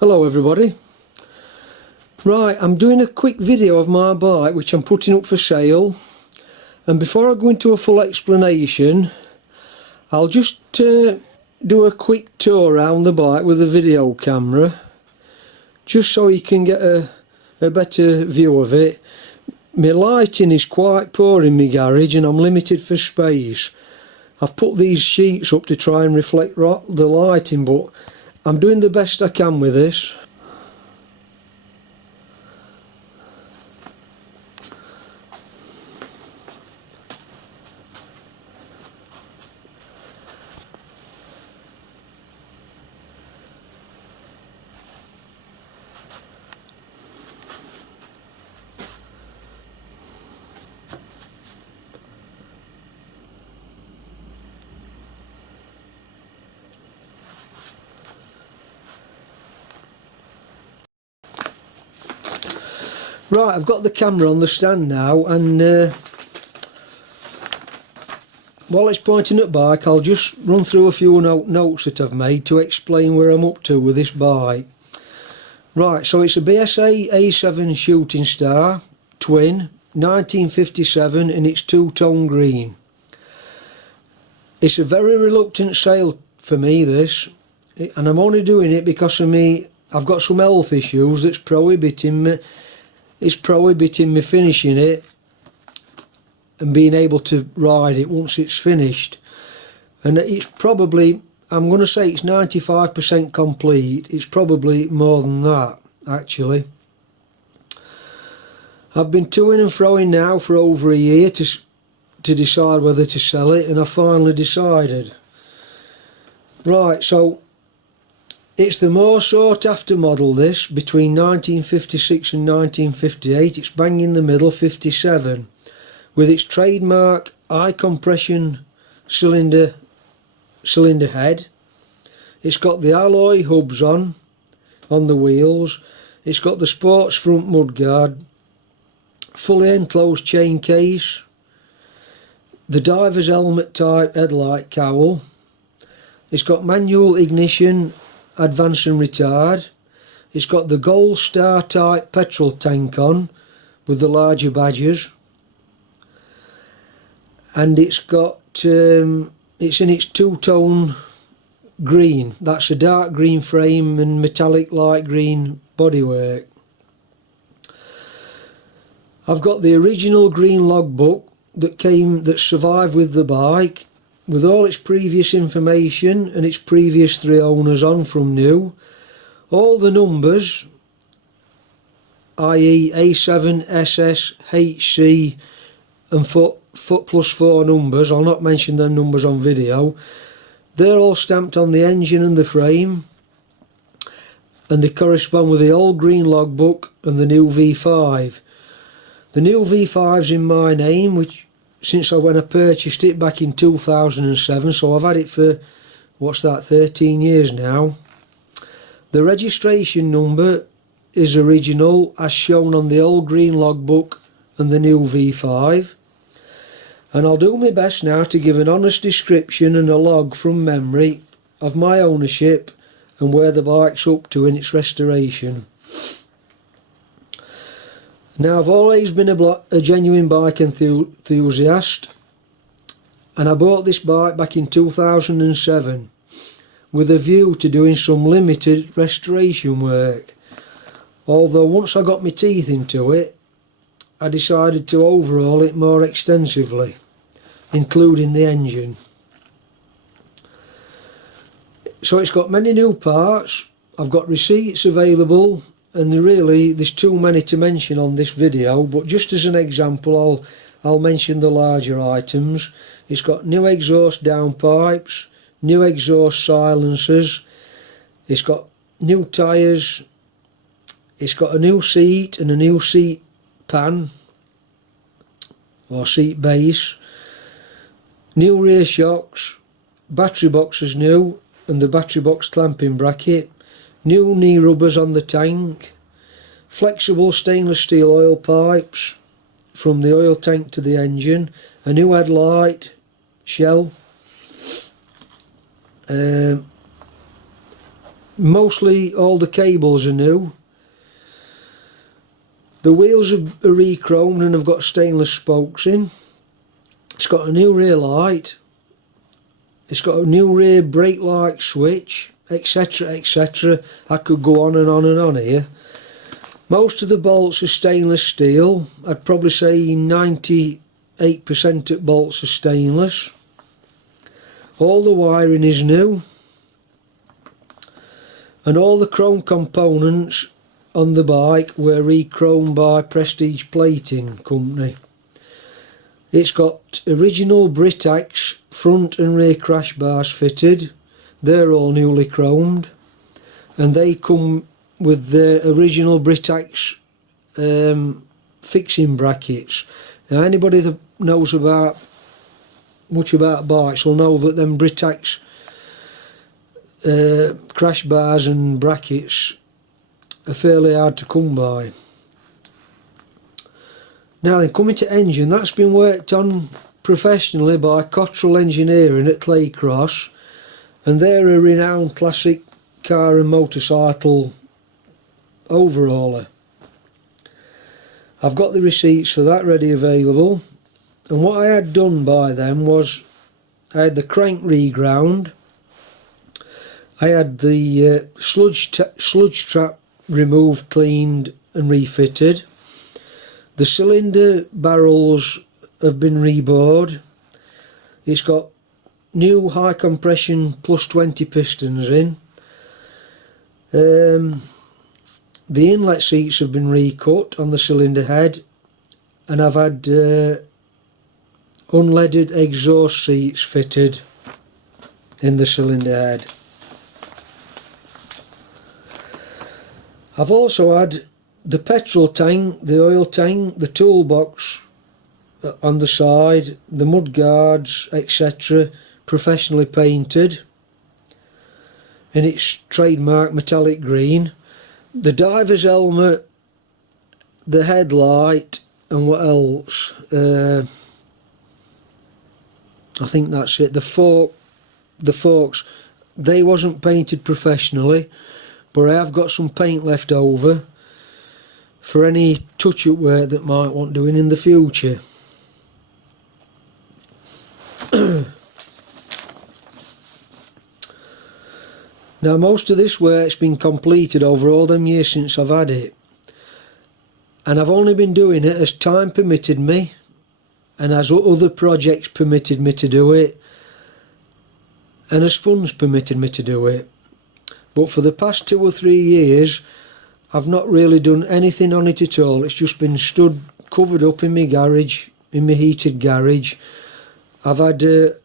Hello everybody. Right, I'm doing a quick video of my bike which I'm putting up for sale, and before I go into a full explanation I'll just do a quick tour around the bike with a video camera just so you can get a better view of it. My lighting is quite poor in my garage and I'm limited for space. I've put these sheets up to try and reflect the lighting, but I'm doing the best I can with this. Right, I've got the camera on the stand now, and while it's pointing at bike I'll just run through a few notes that I've made to explain where I'm up to with this bike. Right, so it's a BSA A7 Shooting Star Twin 1957 and it's two-tone green. It's a very reluctant sale for me, this, and I'm only doing it because of me. I've got some health issues that's prohibiting me. It's prohibiting me finishing it and being able to ride it once it's finished. And it's probably, I'm going to say it's 95% complete. It's probably more than that actually. I've been toing and froing now for over a year to decide whether to sell it, and I finally decided. Right, so it's the more sought after model, this, between 1956 and 1958. It's bang in the middle, 57, with its trademark high compression cylinder head. It's got the alloy hubs on the wheels. It's got the sports front mudguard, fully enclosed chain case, the diver's helmet type headlight cowl. It's got manual ignition, advance and retard. It's got the Gold Star type petrol tank on with the larger badges, and it's got it's in its two-tone green. That's a dark green frame and metallic light green bodywork. I've got the original green logbook that survived with the bike, with all its previous information and its previous 3 owners on from new. All the numbers, i.e. A7, SS, HC and foot plus 4 numbers, I'll not mention them numbers on video, they're all stamped on the engine and the frame, and they correspond with the old green logbook and the new V5. The new V5's in my name, which since when I purchased it back in 2007, so I've had it for, what's that, 13 years now. The registration number is original as shown on the old green logbook and the new V5, and I'll do my best now to give an honest description and a log from memory of my ownership and where the bike's up to in its restoration. Now, I've always been a genuine bike enthusiast, and I bought this bike back in 2007 with a view to doing some limited restoration work. Although once I got my teeth into it, I decided to overhaul it more extensively, including the engine. So it's got many new parts. I've got receipts available, and there's too many to mention on this video, but just as an example I'll mention the larger items. It's got new exhaust downpipes, new exhaust silencers, it's got new tyres, it's got a new seat and a new seat pan or seat base, new rear shocks, battery box is new and the battery box clamping bracket, new knee rubbers on the tank, flexible stainless steel oil pipes from the oil tank to the engine, a new headlight shell, Mostly all the cables are new. The wheels are re-chromed and have got stainless spokes in. It's got a new rear light. It's got a new rear brake light switch, etc, etc. I could go on and on and on here. Most of the bolts are stainless steel. I'd probably say 98% of bolts are stainless. All the wiring is new. And all the chrome components on the bike were re-chromed by Prestige Plating Company. It's got original Britax front and rear crash bars fitted. They're all newly chromed. And they come with the original Britax fixing brackets. Now anybody that knows much about bikes will know that them Britax crash bars and brackets are fairly hard to come by. Now then, coming to engine, that's been worked on professionally by Cottrell Engineering at Claycross, and they're a renowned classic car and motorcycle overhauler. I've got the receipts for that ready available, and what I had done by them was I had the crank reground, I had the sludge trap removed, cleaned and refitted. The cylinder barrels have been rebored. It's got new high compression plus 20 pistons in. The inlet seats have been recut on the cylinder head, and I've had unleaded exhaust seats fitted in the cylinder head. I've also had the petrol tank, the oil tank, the toolbox on the side, the mud guards, etc. professionally painted, and it's trademark metallic green. The diver's helmet, the headlight, and what else? I think that's it. The forks, they wasn't painted professionally, but I have got some paint left over for any touch-up work that might want doing in the future. Now most of this work's been completed over all them years since I've had it, and I've only been doing it as time permitted me and as other projects permitted me to do it and as funds permitted me to do it. But for the past 2 or 3 years I've not really done anything on it at all. It's just been stood covered up in my garage, in my heated garage. I've had a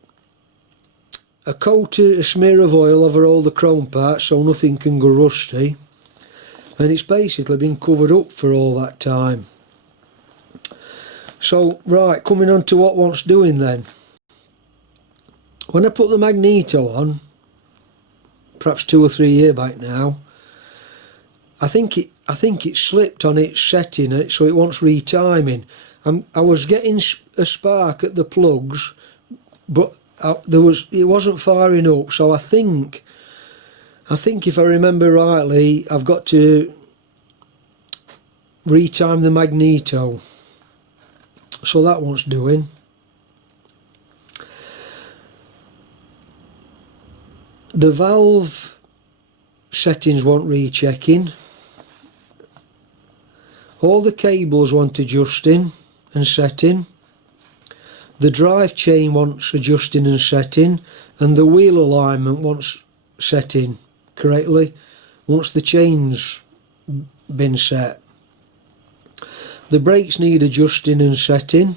coat, a smear of oil over all the chrome parts so nothing can go rusty, and it's basically been covered up for all that time. So right, coming on to what wants doing then. When I put the magneto on, perhaps 2 or 3 years back now, I think it slipped on its setting, so it wants retiming. I was getting a spark at the plugs, but it wasn't firing up. So I think if I remember rightly, I've got to retime the magneto. So that wants doing. The valve settings want rechecking. All the cables want adjusting and setting. The drive chain wants adjusting and setting, and the wheel alignment wants setting correctly once the chain's been set. The brakes need adjusting and setting.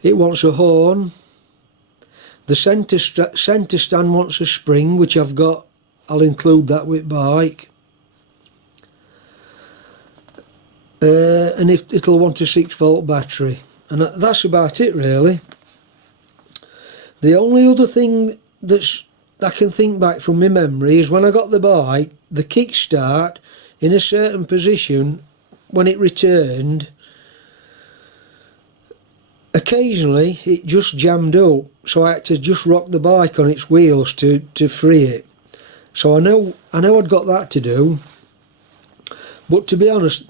It wants a horn. The centre stand wants a spring, which I've got. I'll include that with bike. And it'll want a 6-volt battery, and that's about it really. The only other thing I can think back from my memory is when I got the bike, the kickstart in a certain position when it returned, occasionally it just jammed up, so I had to just rock the bike on its wheels to free it, So I know I'd got that to do, but to be honest,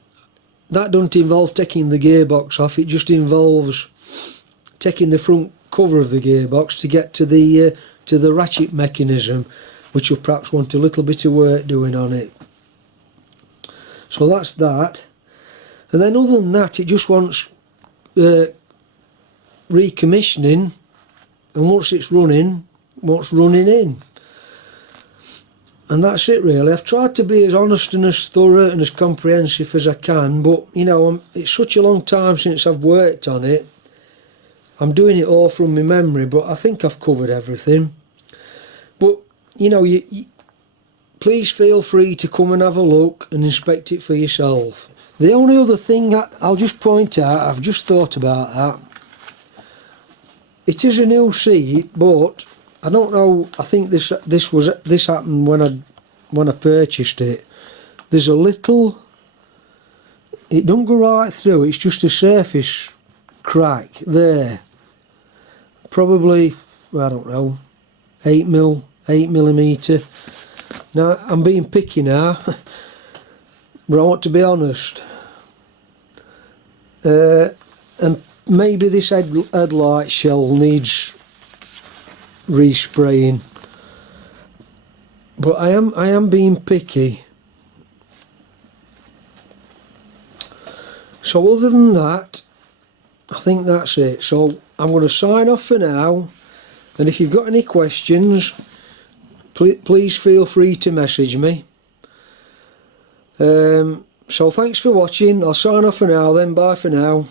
that don't involve taking the gearbox off. It just involves taking the front cover of the gearbox to get to the ratchet mechanism, which will perhaps want a little bit of work doing on it. So that's that. And then other than that, it just wants recommissioning, and once it's running, what's running in. And that's it really. I've tried to be as honest and as thorough and as comprehensive as I can, but you know, it's such a long time since I've worked on it. I'm doing it all from my memory, but I think I've covered everything. But you know, please feel free to come and have a look and inspect it for yourself. The only other thing I'll just point out, I've just thought about that. It is a new seat, but I don't know. I think this happened when I purchased it. There's a little. It don't go right through. It's just a surface crack there. Probably, I don't know, 8 millimetre. Now I'm being picky now, but I want to be honest. And maybe this headlight shell needs respraying, but I am being picky. So other than that, I think that's it. So I'm going to sign off for now, and if you've got any questions, please feel free to message me. So thanks for watching. I'll sign off for now then. Bye for now.